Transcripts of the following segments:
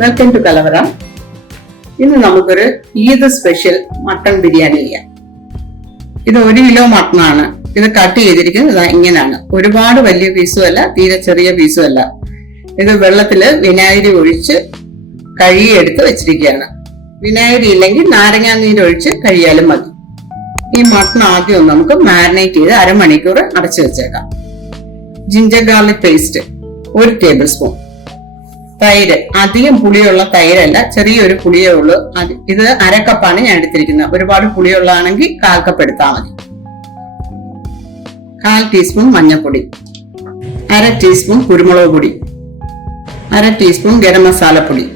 Welcome to കലവറ. ഇന്ന് നമുക്കൊരു ഈദ് സ്പെഷ്യൽ മട്ടൺ ബിരിയാണി ചെയ്യാം. ഇത് 1 കിലോ മട്ടണാണ്. ഇത് കട്ട് ചെയ്തിരിക്കുന്നത് ഇങ്ങനെയാണ്. ഒരുപാട് വലിയ പീസും അല്ല, തീരെ ചെറിയ പീസും അല്ല. ഇത് വെള്ളത്തില് വിനാഗിരി ഒഴിച്ച് കഴുകിയെടുത്ത് വെച്ചിരിക്കുകയാണ്. വിനാഗിരി ഇല്ലെങ്കിൽ നാരങ്ങാ നീര് ഒഴിച്ച് കഴിയാലും മതി. ഈ മട്ടൺ ആദ്യം നമുക്ക് മാരിനേറ്റ് ചെയ്ത് അരമണിക്കൂർ അടച്ചു വെച്ചേക്കാം. Ginger garlic paste 1 table spoon. തൈര്, അധികം പുളിയുള്ള തൈരല്ല, ചെറിയൊരു പുളിയേ ഉള്ളൂ. ഇത് 1/2 കപ്പാണ് ഞാൻ എടുത്തിരിക്കുന്നത്. ഒരുപാട് പുളിയുള്ളതാണെങ്കിൽ 1/4 കപ്പ് എടുത്താൽ മതി. 1/4 ടീസ്പൂൺ മഞ്ഞൾപ്പൊടി, 1/2 ടീസ്പൂൺ കുരുമുളക് പൊടി, 1/2 ടീസ്പൂൺ ഗരം മസാലപ്പൊടി.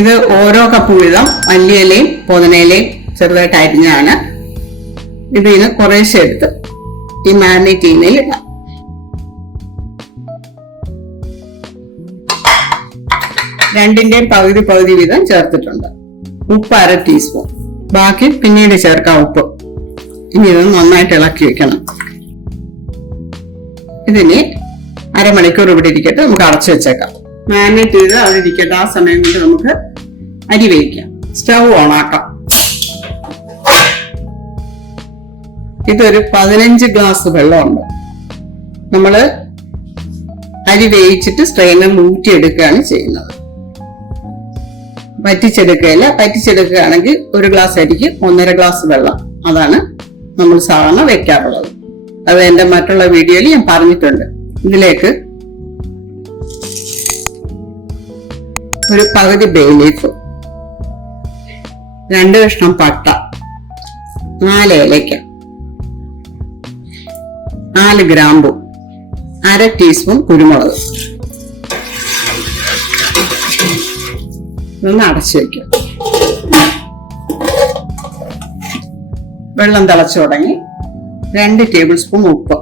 ഇത് ഓരോ കപ്പ് വീതം മല്ലിയിലയും പുതിനയിലയും ചെറുതായിട്ട് അരിഞ്ഞാണ്. ഇതിന് കുറേശ്ശെ എടുത്ത് ഈ മാരിനേറ്റ് ചെയ്യുന്നതിൽ ഇടാം. രണ്ടിന്റെയും പകുതി വീതം ചേർത്തിട്ടുണ്ട്. ഉപ്പ് 1/2 ടീസ്പൂൺ. ബാക്കി പിന്നീട് ചേർക്കാം ഉപ്പ്. ഇനി ഇത് നന്നായിട്ട് ഇളക്കി വെക്കണം. ഇതിന് അരമണിക്കൂർ ഇവിടെ ഇരിക്കട്ടെ. നമുക്ക് അടച്ചു വെച്ചേക്കാം. മാരിനേറ്റ് ചെയ്ത് അവിടെ ഇരിക്കട്ടെ. ആ സമയം കൊണ്ട് നമുക്ക് അരി വേവിക്കാം. സ്റ്റൗ ഓൺ ആക്കാം. ഇതൊരു 15 ഗ്ലാസ് വെള്ളമുണ്ട്. നമ്മള് അരി വേവിച്ചിട്ട് സ്ട്രെയിനർ ഊറ്റിയെടുക്കുകയാണ് ചെയ്യുന്നത്. പറ്റിച്ചെടുക്കുകയല്ല. പറ്റിച്ചെടുക്കുകയാണെങ്കിൽ 1 ഗ്ലാസ് അരിക്ക് 1.5 ഗ്ലാസ് വെള്ളം. അതാണ് നമ്മൾ സാധാരണ വെക്കാറുള്ളത്. അത് എന്റെ മറ്റുള്ള വീഡിയോയിൽ ഞാൻ പറഞ്ഞിട്ടുണ്ട്. ഇതിലേക്ക് ഒരു പകുതി ബേ ലീഫ്, 2 കഷ്ണം പട്ട, 4 ഏലയ്ക്ക, 4 ഗ്രാമ്പു, 1/2 ടീസ്പൂൺ കുരുമുളക്. ഇതൊന്ന് അടച്ചു വെക്കാം. വെള്ളം തിളച്ചു തുടങ്ങി. 2 ടേബിൾ സ്പൂൺ ഉപ്പ്.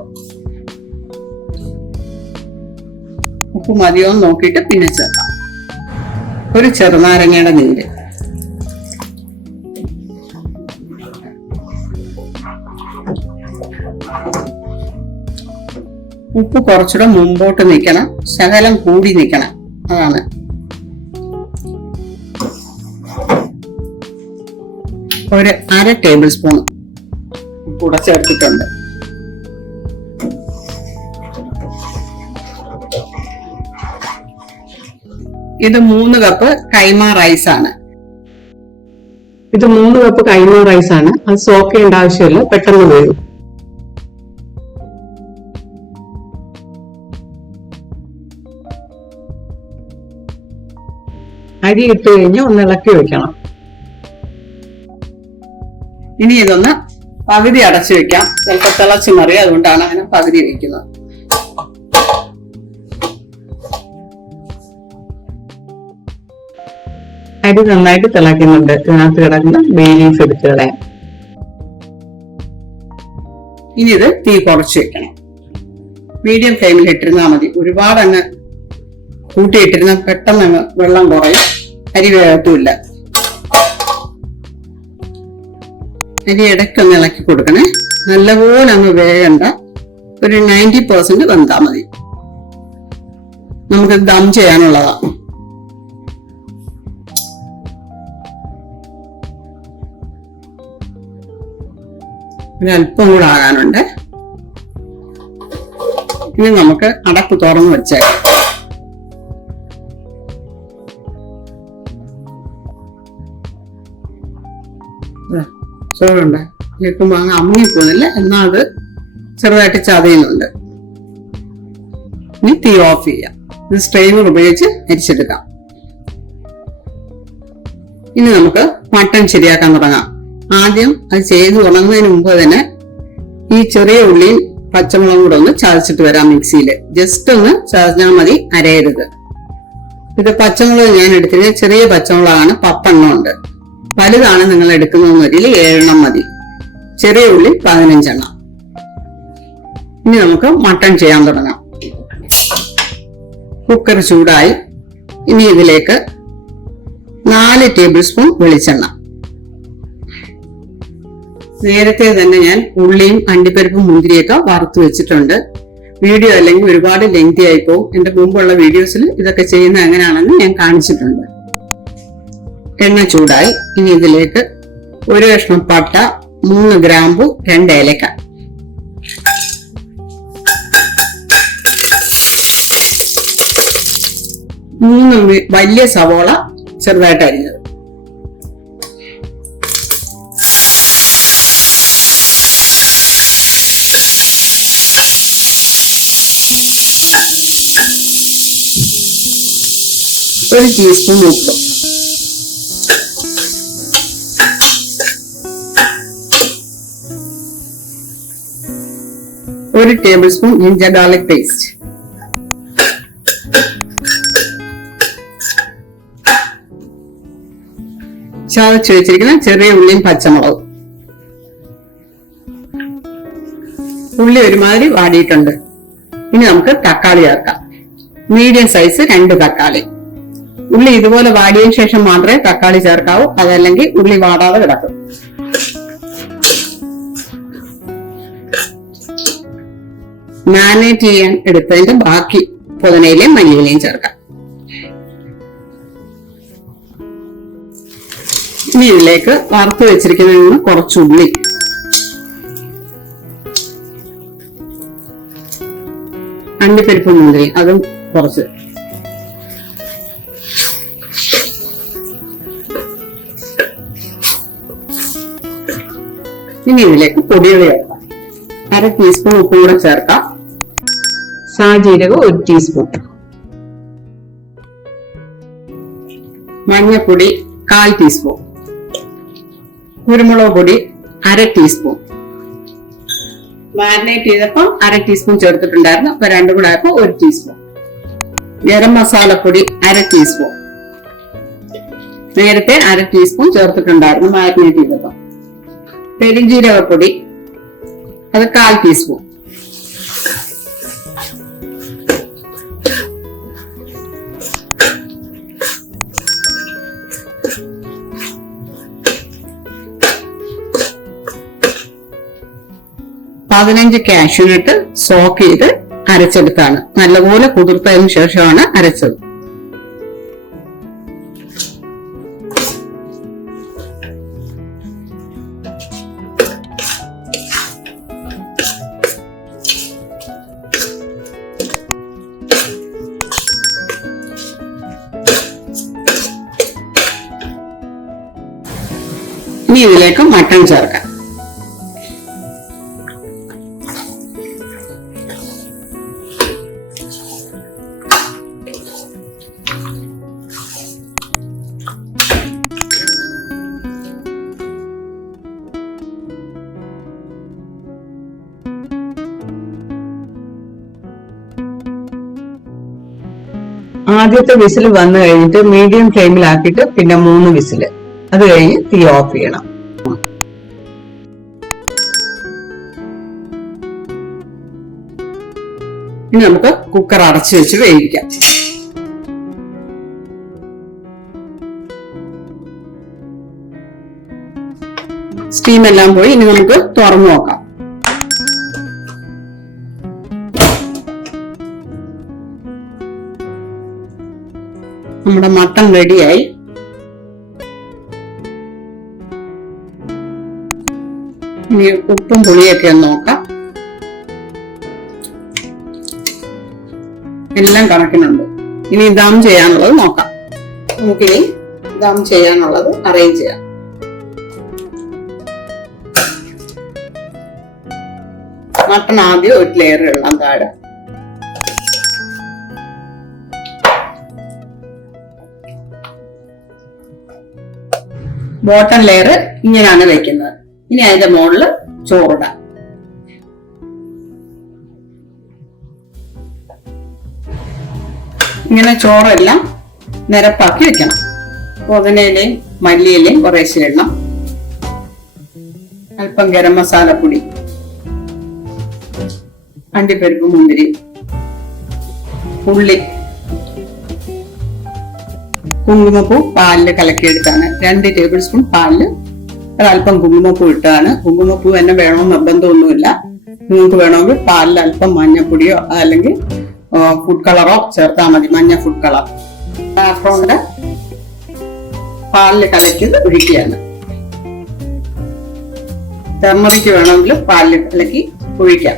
ഉപ്പ് മതിയോ എന്ന് നോക്കിയിട്ട് പിന്നെ ചേർക്കാം. ഒരു ചെറുനാരങ്ങയുടെ നീര്. ഉപ്പ് കുറച്ചുകൂടെ മുമ്പോട്ട് നിൽക്കണം, ശകലം കൂടി നിൽക്കണം. അതാണ്. ഒരു 1/2 ടേബിൾ സ്പൂൺ കൂടെ ചേർത്തിട്ടുണ്ട്. ഇത് 3 കപ്പ് കൈമ റൈസ് ആണ്. അത് സോക്ക് ചെയ്യേണ്ട ആവശ്യമില്ല, പെട്ടെന്ന് വേവും. അരി ഇട്ട് കഴിഞ്ഞ് ഒന്ന് ഇളക്കി വെക്കണം. ഇനി ഇതൊന്ന് പകുതി അടച്ചു വെക്കാം. ചിലപ്പോൾ തിളച്ച് മറിയും, അതുകൊണ്ടാണ് അങ്ങനെ പകുതി വെക്കുന്നത്. അരി നന്നായിട്ട് തിളയ്ക്കുന്നുണ്ട്. ഇതിനകത്ത് കിടക്കുന്ന ബേ ലീഫ് എടുത്ത് കളയാം. ഇനി ഇത് തീ കുറച്ച് വെക്കണം. മീഡിയം ഫ്ലെയിമിൽ ഇട്ടിരുന്നാൽ മതി. ഒരുപാട് അങ്ങ് കൂട്ടിയിട്ടിരുന്ന പെട്ടെന്ന് അങ്ങ് വെള്ളം കുറയും, അരി വേഗത്തുമില്ല. അരി ഇടയ്ക്കൊന്ന് ഇളക്കി കൊടുക്കണേ. നല്ലപോലെ അങ്ങ് വേഗണ്ട, ഒരു 90% വെന്താൽ മതി. നമുക്ക് ദം ചെയ്യാനുള്ളതാണ്. ഒരല്പം കൂടെ ആകാനുണ്ട്. ഇനി നമുക്ക് അടപ്പ് തുറന്ന് വെച്ചേക്കാം. ചോറുണ്ട് കേൾക്കുമ്പോൾ അങ്ങ് അമ്മിപ്പോന്നില്ല, എന്നാൽ അത് ചെറുതായിട്ട് ചതയുന്നുണ്ട്. ഇനി തീ ഓഫ് ചെയ്യാം. ഇത് സ്ട്രെയിനർ ഉപയോഗിച്ച് അരിച്ചെടുക്കാം. ഇനി നമുക്ക് മട്ടൺ ശരിയാക്കാൻ തുടങ്ങാം. ആദ്യം അത് ചെയ്ത് തുടങ്ങുന്നതിന് മുമ്പ് തന്നെ ഈ ചെറിയ ഉള്ളിയും പച്ചമുളകും കൂടെ ഒന്ന് ചതച്ചിട്ട് വരാം മിക്സിയിൽ. ജസ്റ്റ് ഒന്ന് ചതഞ്ഞാൽ മതി, അരയരുത്. ഇത് പച്ചമുളക് ഞാൻ എടുത്തിട്ട് ചെറിയ പച്ചമുളകാണ്, 10 എണ്ണം ഉണ്ട്. വലുതാണ് നിങ്ങൾ എടുക്കുന്നതിൽ 7 എണ്ണം മതി. ചെറിയ ഉള്ളി 15 എണ്ണം. ഇനി നമുക്ക് മട്ടൺ ചെയ്യാൻ തുടങ്ങാം. കുക്കർ ചൂടായി. ഇനി ഇതിലേക്ക് 4 ടേബിൾ സ്പൂൺ വെളിച്ചെണ്ണ. നേരത്തെ തന്നെ ഞാൻ ഉള്ളിയും അണ്ടിപ്പരിപ്പും മുന്തിരിയൊക്കെ വറുത്ത് വെച്ചിട്ടുണ്ട്. വീഡിയോ അല്ലെങ്കിൽ ഒരുപാട് ലെങ്തി ആയി പോകും. എന്റെ മുമ്പുള്ള വീഡിയോസിൽ ഇതൊക്കെ ചെയ്യുന്നത് എങ്ങനെയാണെന്ന് ഞാൻ കാണിച്ചിട്ടുണ്ട്. എണ്ണ ചൂടായി. ഇനി ഇതിലേക്ക് 1 കഷ്ണം പട്ട, 3 ഗ്രാമ്പു, 2 ഏലക്ക, 3 വലിയ സവോള ചെറുതായിട്ട് അരിഞ്ഞത്, ഒരു ടീസ്പൂൺ ഉപ്പ്, ഒരു table spoon ginger garlic paste, ചതച്ച് വെച്ചിരിക്കുന്ന ചെറിയ ഉള്ളിയും പച്ചമുളകും. ഉള്ളി ഒരുമാതിരി വാടിയിട്ടുണ്ട്. ഇനി നമുക്ക് തക്കാളി ചേർക്കാം. മീഡിയം സൈസ് 2 തക്കാളി. ഉള്ളി ഇതുപോലെ വാടിയതിനു ശേഷം മാത്രമേ തക്കാളി ചേർക്കാവൂ, അതല്ലെങ്കിൽ ഉള്ളി വാടാതെ കിടക്കും. മാരിനേറ്റ് ചെയ്യാൻ എടുത്തതിന്റെ ബാക്കി പുതിനയിലയും മല്ലിയിലയും ചേർക്കാം. ഇനി ഇതിലേക്ക് വറുത്ത് വെച്ചിരിക്കുന്നതിൽ നിന്ന് കുറച്ച് ഉള്ളി, അണ്ടിപ്പരിപ്പ്, മുന്തിരി അതും കുറച്ച്, ഇനി ഇതിലേക്ക് പൊടികൾ ചേർക്കാം. 1/2 ടീസ്പൂൺ ഉപ്പും കൂടെ ചേർക്കാം. സാജീരകം 1 ടീസ്പൂൺ, മഞ്ഞൾപ്പൊടി 1/4 ടീസ്പൂൺ, കുരുമുളക് പൊടി 1/2 ടീസ്പൂൺ. മാരിനേറ്റ് ചെയ്തപ്പോൾ 1/2 ടീസ്പൂൺ ചേർത്തിട്ടുണ്ടായിരുന്നു. അപ്പൊ രണ്ടും കൂടെ ആയപ്പോ 1 ടീസ്പൂൺ. ഗരം മസാലപ്പൊടി 1/2 ടീസ്പൂൺ, നേരത്തെ 1/2 ടീസ്പൂൺ ചേർത്തിട്ടുണ്ടായിരുന്നു മാരിനേറ്റ് ചെയ്തപ്പോൾ. പെരുംജീരകപ്പൊടി അത് 1/4 ടീസ്പൂൺ. പതിനഞ്ച് കാഷ്യൂനട്ട് സോക്ക് ചെയ്ത് അരച്ചെടുത്താണ്. നല്ലപോലെ കുതിർത്തതിന് ശേഷമാണ് അരച്ചത്. ഇനി ഇതിലേക്ക് മട്ടൺ ചേർക്കാം. ആദ്യത്തെ വിസിൽ വന്നു കഴിഞ്ഞിട്ട് മീഡിയം ഫ്ലെയിമിലാക്കിയിട്ട് പിന്നെ 3 വിസില്. അത് കഴിഞ്ഞ് തീ ഓഫ് ചെയ്യണം. ഇനി നമുക്ക് കുക്കർ അടച്ചു വെച്ച് വേവിക്കാം. സ്റ്റീം എല്ലാം പോയി. ഇനി നമുക്ക് തുറന്നു നോക്കാം. നമ്മുടെ മട്ടൺ റെഡിയായി. ഇനി ഉപ്പും പുളിയൊക്കെ ഒന്ന് നോക്കാം. എല്ലാം കണക്കിനുണ്ട്. ഇനി ദം ചെയ്യാനുള്ളത് നോക്കാം. നമുക്കിനി ദം ചെയ്യാനുള്ളത് അറേഞ്ച് ചെയ്യാം. മട്ടൺ ആദ്യം 1 ലെയർ ഇടാം താഴെ. ബോട്ടം ലെയർ ഇങ്ങനെയാണ് വെക്കുന്നത്. ഇനി അതിന്റെ മുകളില് ചോറിടാം. ഇങ്ങനെ ചോറെല്ലാം നിരപ്പാക്കി വെക്കണം. പുതിനയിലയും മല്ലിയിലയും കുറേശ്ശെ ഇടണം. അല്പം ഗരം മസാലപ്പൊടി, അണ്ടിപ്പരിപ്പ്, മുന്തിരി, ഉള്ളി, കുങ്കുമപ്പൂ പാലില് കലക്കിയെടുത്താണ്. 2 ടേബിൾ സ്പൂൺ പാലില് ഒരല്പം കുങ്കുമപ്പൂ ഇട്ടതാണ്. കുങ്കുമപ്പൂ തന്നെ വേണമെന്ന് നിർബന്ധമൊന്നുമില്ല. നിങ്ങൾക്ക് വേണമെങ്കിൽ പാലിൽ അല്പം മഞ്ഞപ്പൊടിയോ അല്ലെങ്കിൽ ഫുഡ് കളറോ ചേർത്താൽ മതി. മഞ്ഞ ഫുഡ് കളർ. സാഫ്രോണിന്റെ പാലിൽ കലക്കിയത് ഒഴിക്കുകയാണ്. ടെർമറിക്ക് വേണമെങ്കിൽ പാലിൽ കലക്കി ഒഴിക്കാം.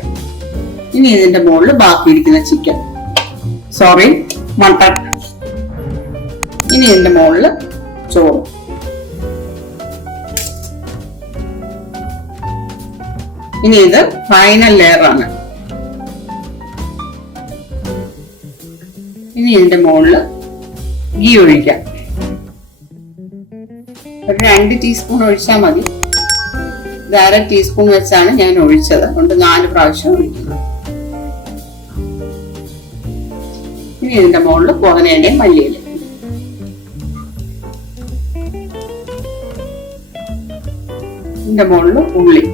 ഇനി ഇതിന്റെ മുകളിൽ ബാക്കിയിരിക്കുന്ന മട്ടൺ. ഇനി ഇതിന്റെ മുകളിൽ ചോറ്. ഇനി ഇത് ഫൈനൽ ലെയർ ആണ്. ഇനി ഇതിന്റെ മുകളിൽ ഗീ ഒഴിക്കാം. ഒരു 2 ടീസ്പൂൺ ഒഴിച്ചാൽ മതി. ഇത് 1/2 ടീസ്പൂൺ വെച്ചാണ് ഞാൻ ഒഴിച്ചത്. അതുകൊണ്ട് 4 പ്രാവശ്യം ഒഴിക്കുന്നു. ഇനി ഇതിന്റെ മുകളിൽ പുതിനയുടെയും മല്ലിയിലയും. ഇതിന്റെ മുകളിൽ ഉള്ളി.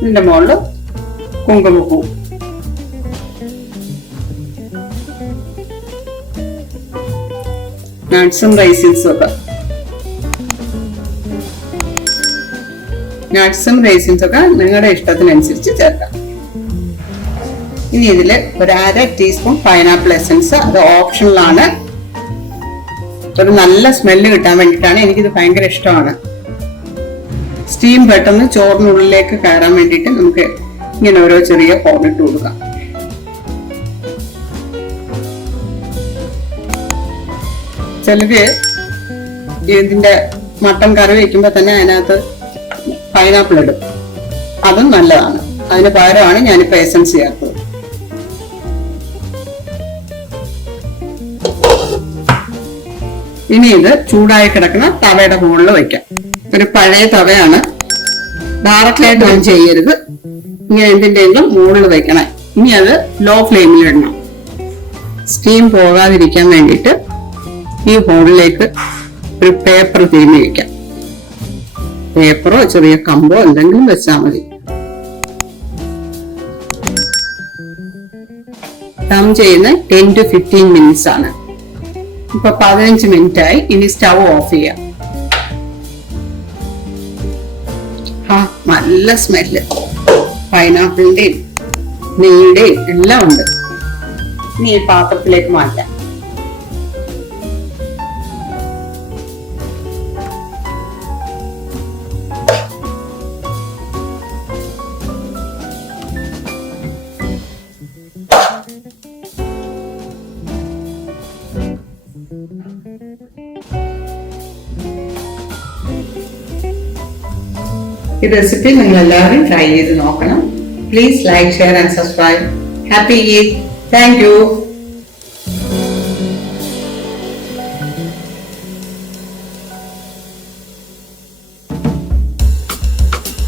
ഇതിന്റെ മുകളിൽ കുങ്കുമപ്പൂ. നട്ട്സും റൈസിൻസും ഒക്കെ. നിങ്ങളുടെ ഇഷ്ടത്തിനനുസരിച്ച് ചേർക്കാം. ഇനി ഇതില് ഒരു 1/2 ടീസ്പൂൺ പൈനാപ്പിൾ എസൻസ്. അത് ഓപ്ഷണലാണ്. ഒരു നല്ല സ്മെല്ല് കിട്ടാൻ വേണ്ടിയിട്ടാണ്. എനിക്കിത് ഭയങ്കര ഇഷ്ടമാണ്. സ്റ്റീം പെട്ടെന്ന് ചോറിനുള്ളിലേക്ക് കയറാൻ വേണ്ടിയിട്ട് നമുക്ക് ഇങ്ങനെ ഓരോ ചെറിയ പൗഡർ ഇട്ട് കൊടുക്കാം. ചിലര് ഇതിന്റെ മട്ടൻ കറി വയ്ക്കുമ്പോ തന്നെ അതിനകത്ത് പൈനാപ്പിൾ ഇടും. അതും നല്ലതാണ്. അതിന് പകരമാണ് ഞാനിപ്പോ എസൻസ് ചേർത്തത്. ഇനി ഇത് ചൂടായി കിടക്കുന്ന തവയുടെ മുകളിൽ വയ്ക്കാം. ഒരു പഴയ തവയാണ്. ഡയറക്റ്റായിട്ട് ഓൺ ചെയ്യരുത്. ഇങ്ങനെ എന്തിന്റെയെങ്കിലും മുകളിൽ വയ്ക്കണം. ഇനി അത് ലോ ഫ്ലെയിമിൽ ഇടണം. സ്റ്റീം പോകാതിരിക്കാൻ വേണ്ടിയിട്ട് ഈ ഹോളിലേക്ക് ഒരു പേപ്പർ തിരുമ്മി വയ്ക്കാം. പേപ്പറോ ചെറിയ കമ്പോ എന്തെങ്കിലും വെച്ചാൽ മതി. ദം ചെയ്യുന്ന 10 to 15 മിനിറ്റ്സ് ആണ്. ഇപ്പൊ 15 മിനിറ്റ് ആയി. ഇനി സ്റ്റൗ ഓഫ് ചെയ്യാം. നല്ല സ്മെല്ല്. പൈനാപ്പിളിന്റെയും നെയ്യുടെയും എല്ലാം ഉണ്ട്. ഇനി ഈ പാത്രത്തിലേക്ക് മാറ്റാം. ഈ റെസിപ്പി നിങ്ങൾ എല്ലാവരും ട്രൈ ചെയ്ത് നോക്കണം. Please like, share and subscribe. Happy Eid. Thank you.